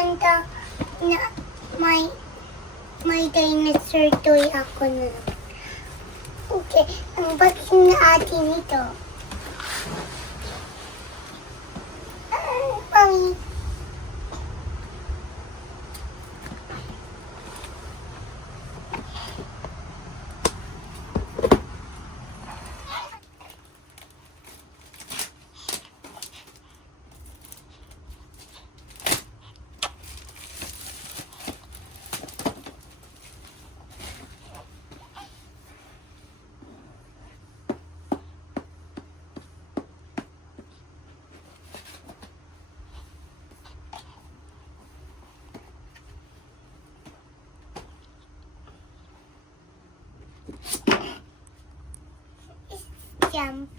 maganda na may dinosaur toy ako na. Okay, ang baking natin ito. Pangit. Jump.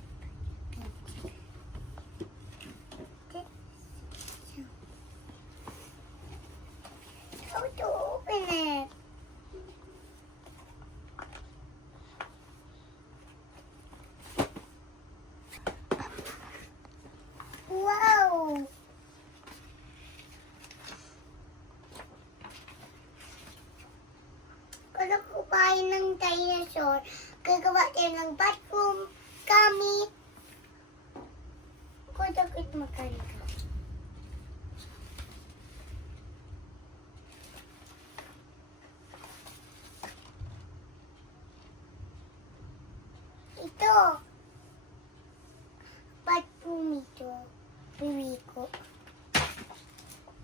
How to open it? Wow! Kung kumain ng dinosaur, gagawa tayo ng bathroom, gamit. Kudakit maganda. Ito. Bathroom ito. Piwi ko.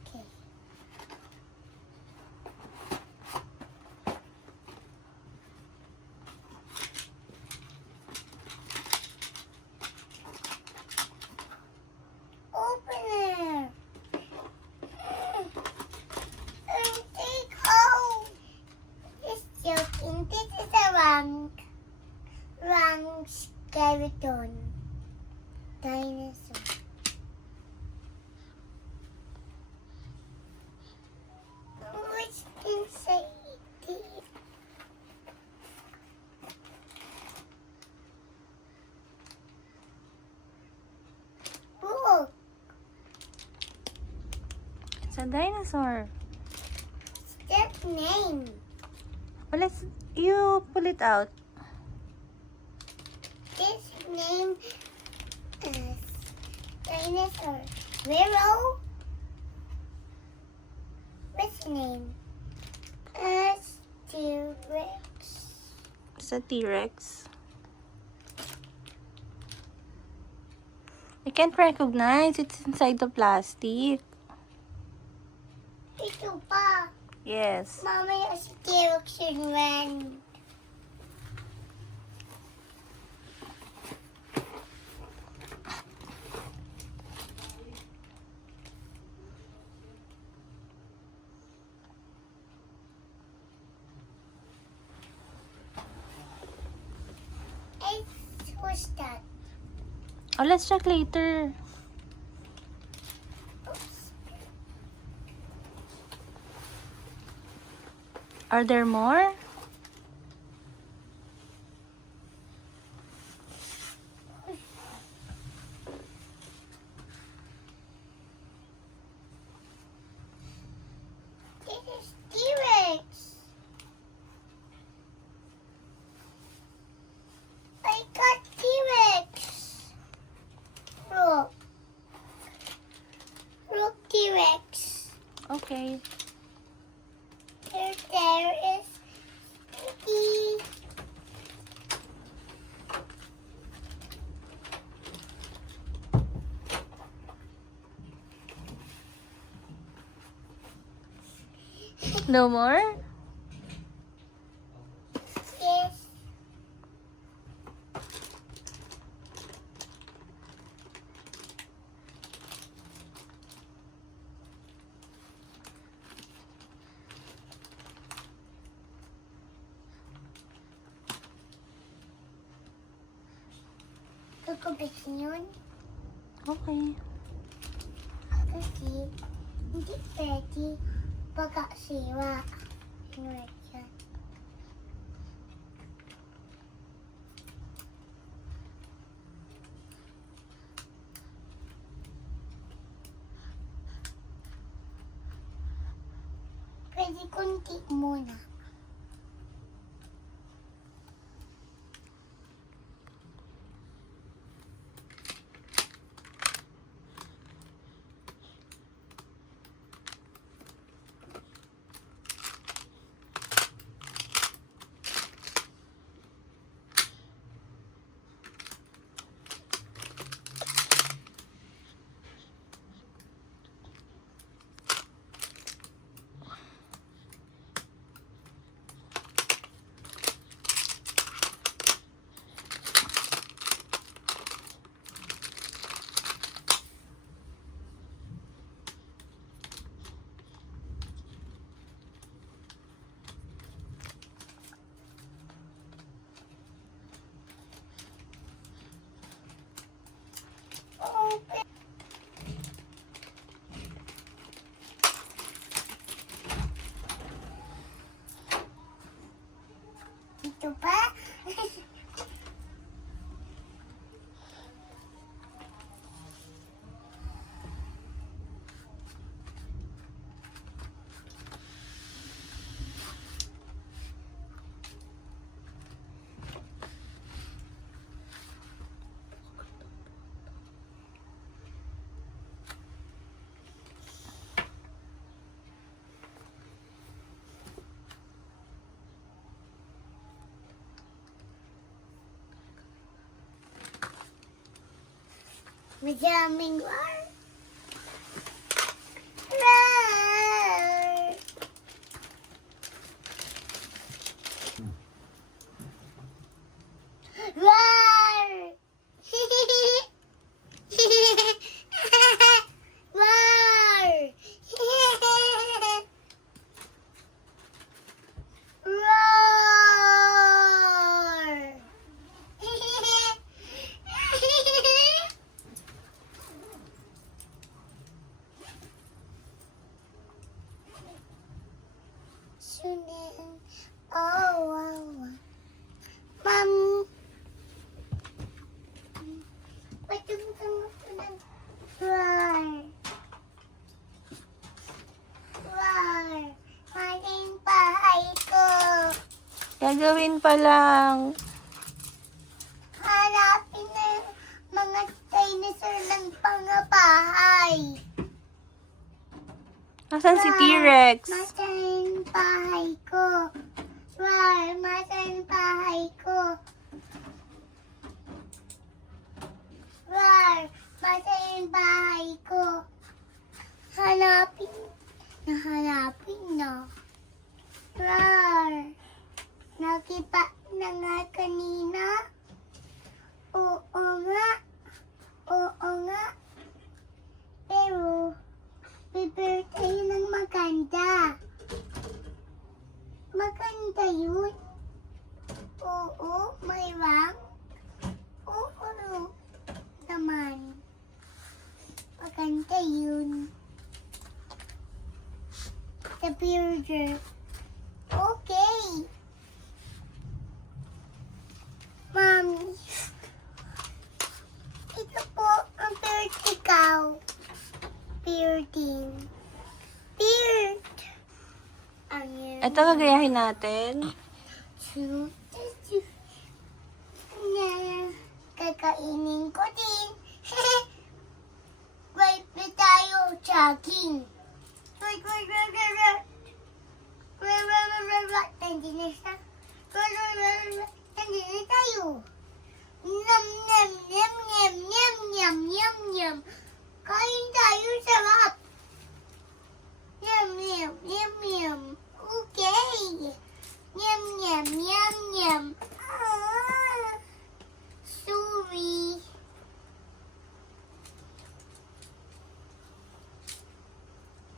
Okay. Open it. And take out. Just joking. This is a wrong skeleton. Dinosaur. What's inside this? Look. It's a dinosaur. That name. Well, you pull it out. This name is dinosaur. Willow. What's name? T-Rex. It's a T-Rex. I can't recognize. It's inside the plastic. Ito pa. Yes. Mamaya si T-Rex yun ran. What's that? Oh, let's check later. Oops. Are there more? This is T-Rex. I got T-Rex. Look. Look, T-Rex. Okay. There is Sticky. No more? Yes. Kukubisin yun. Okay. Kasi hindi pwede baka siwa. Inulit yan. Kasi kunti muna. Ito pa? Madaming war. Roar! Roar! Roar! Roar! Sunin. Oh, wow. Mom. Ba't yung tumutunan? Roar. Roar. Maling bahay ko. Gagawin pa lang. Hanapin na yung mga dinosaur ng pangabahay. Nasaan si T-Rex? Masan bahay ko. Roar. Masan bahay ko. Roar. Masan bahay ko. Hanapin. Nahanapin na. Roar. Nakipa na nga kanina. Oo nga. Oo nga. Pero, prepare tayo ng maganda. Maganda yun. Oo, may rank. Oo, naman. Maganda yun. The builder. Okay. Mommy. Ito po ang vertical. Bearding. Beard. Ayan. Ito gagayahin natin. Na, kakainin ko din. Wait na tayo, jogging. Wait. Nandiyan na siya. Nandiyan na tayo. Nyam. Kain tayo, sarap. Nyam. Okay. Nyam. Ah, sorry.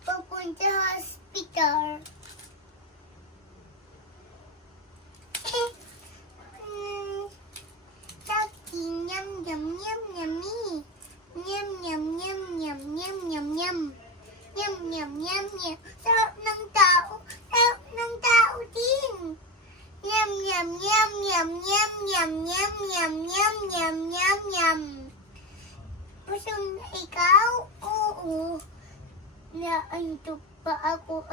Papunta hospital. Nyam. Sarap ng tao. Sarap ng tao din. Nyam. Busog na ikaw? Oo. Naantok pa ako.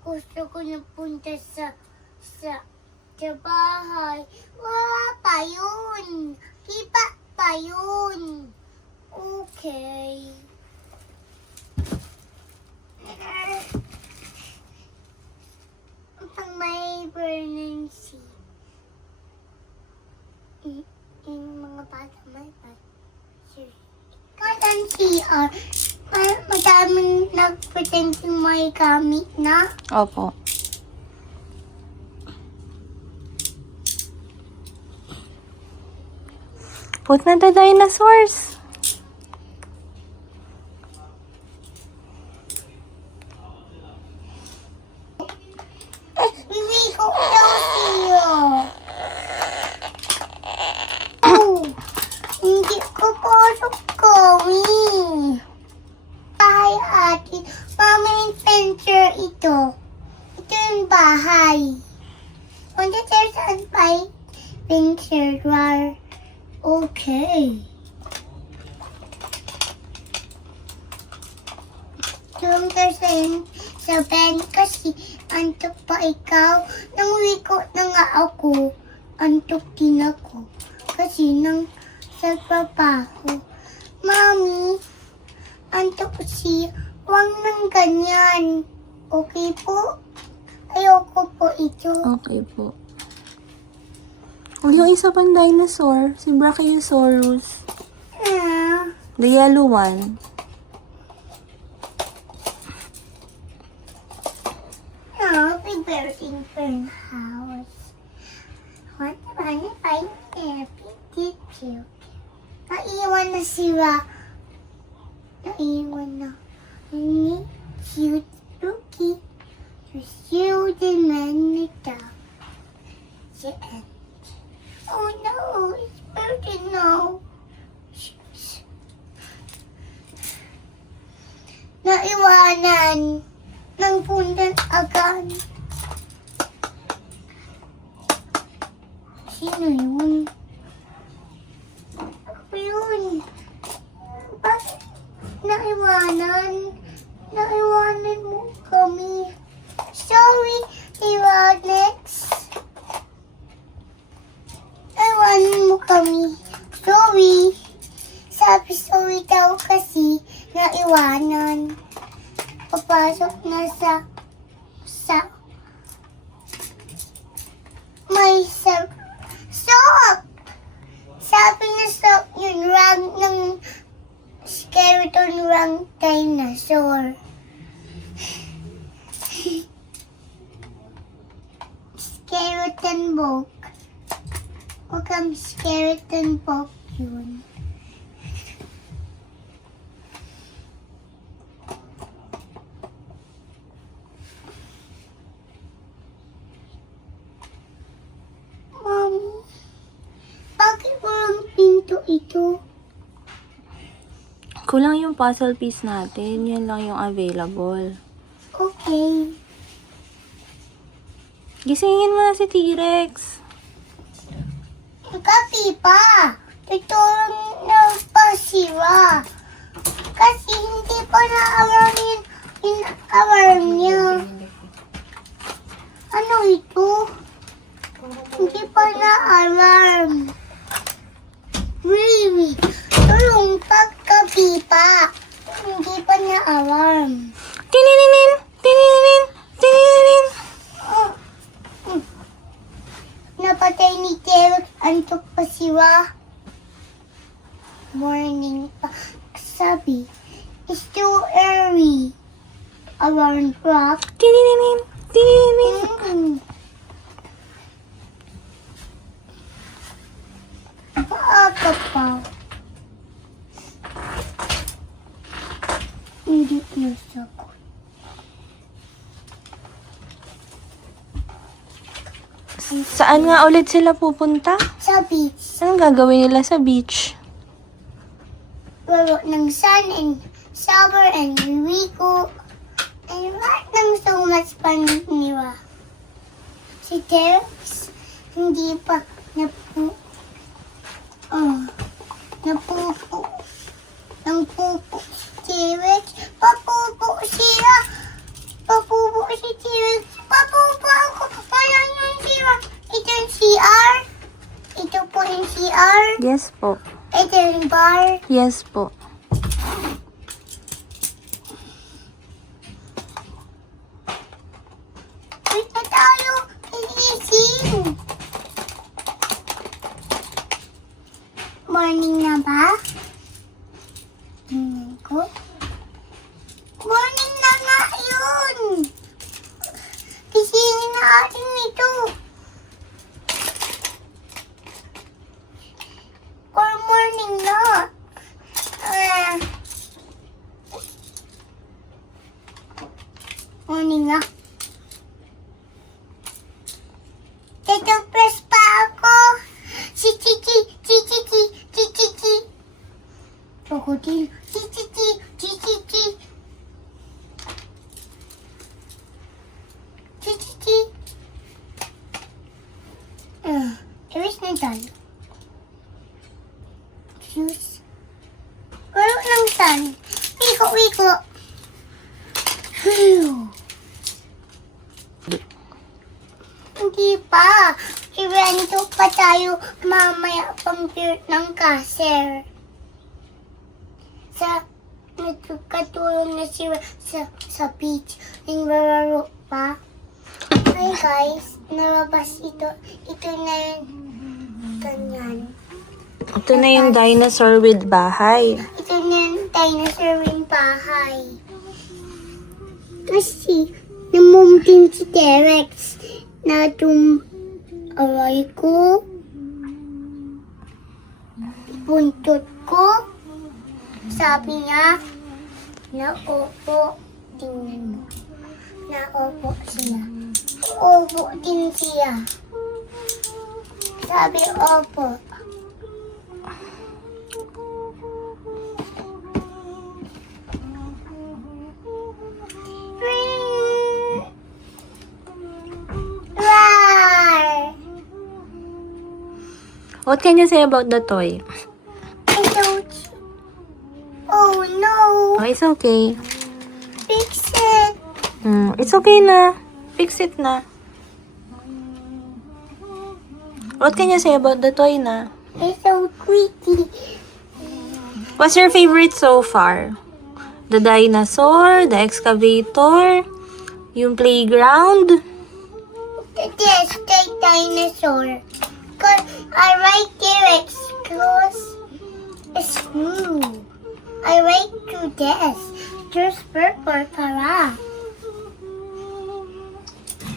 gusto ko na punta sa bahay. Wala pa yun. Iba pa yun. Okay. Pag may pregnancy, yung mga bata may kadang CR, madaming nag-pretend yung may gamit na. Opo. Put na the dinosaurs. Hindi ko daw siya. Oh, hindi ko pasok kami. Bahay atin. Mama adventure ito. Ito yung bahay. Punta tayo sa adventure war. Okay. Doon kasi sa bed kasi antok pa ikaw. Nang wiko na nga ako, antok din ako. Kasi nang sa trabaho. Mami, antok siya. Huwag nang ganyan. Okay po? Ayoko po ito. Okay po. O yung isa pang dinosaur, si Brachiosaurus. Ah, The yellow one. preparing for the house. What about if I did you? Naiwan na sila. Naiwan na. Ni cute Spooky. You're still the man with the end. Oh no, it's burning now. Naiwanan ng pundan agad. Sino yun? Ako yun. Bakit naiwanan? Naiwanan mo kami. Sorry, T-Rex. Naiwanan mo kami. Sorry. Sabi sorry daw kasi naiwanan. Papasok na sa may soap. Sabi na soap yung rank ng skeleton rank dinosaur. Skeleton book. Huwag kang skeleton book yun. Bakit walang pinto ito? Kulang yung puzzle piece natin. Yan lang yung available. Okay. Gisingin mo na si T-Rex. Kapi pa. Tutulong na pa sila. Kasi hindi pa na-alarm yung alarm niya. Ano ito? Hindi pa na-alarm. Really? Tulong pagkapi pa. Hindi pa na-alarm. Tininin! Tininin! Tininin! Napatay ni T-Rex. Antok pa sila. Morning pa. Sabi, it's too early. Alarm clock. Tininin! Tininin! Maaga pa. Hindi nasagot. Saan nga ulit sila pupunta? Sa beach, Anong gagawin nila sa beach? laro ng sun and shower and Rico and lahat ng so much fun nila. Si Terex, hindi pa napupo. Si Terex, papupo siya. Papupo si Terex po. Ito yung bar. Yes po. Wait na tayo. Iising. Morning na ba? Tingnan ko. Morning na nga yun. Gisingin na atin ito. Or morning na. Morning na. Tito, press pa ako. Si Chichi, Chichi, Chichi. Krokodil, Chichi, Chichi. Chichi. Iwis na tayo. Shoes. Karo lang san. Wiko. Phew. Hindi pa. Iwento pa tayo mamaya pang period ng kaser. Nagkatulong na siya sa beach. Naglalaro pa. Hi guys, nalabas ito. Ito na yun. Ganyan. Ito na yung dinosaur with bahay. Ito na yung dinosaur yung bahay. Kasi, namumting si T-Rex na aray ko, buntot ko. Sabi niya, naupo. Tingnan mo. Naupo siya. Upo din siya. Sabi, opo. Roar! What can you say about the toy? I don't. Oh no! Oh, it's okay. Fix it. It's okay na. Fix it na. What can you say about the toy na? It's so pretty. What's your favorite so far? The dinosaur, the excavator, yung playground? This the dinosaur. Cause I like T-Rex because it's smooth. I like to this. There's purple para.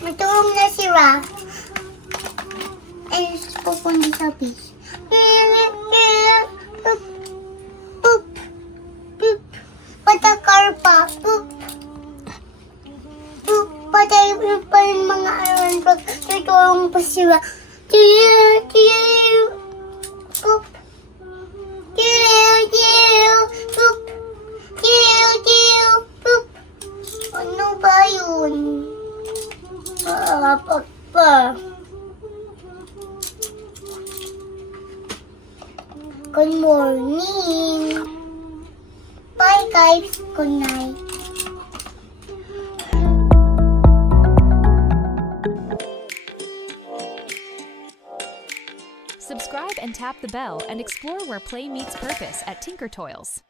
Matulong na si Ra. And pupundi sa beach. Boop. Boop. Boop. Patakar pa. Boop. Boop. Patay pa yung mga iron pag tutulong pa si Ra. Boop. Boop. Boop. Ano ba yun? Pag pa. Good morning. Bye guys. Good night. Subscribe and tap the bell and explore where play meets purpose at Tinker Toys.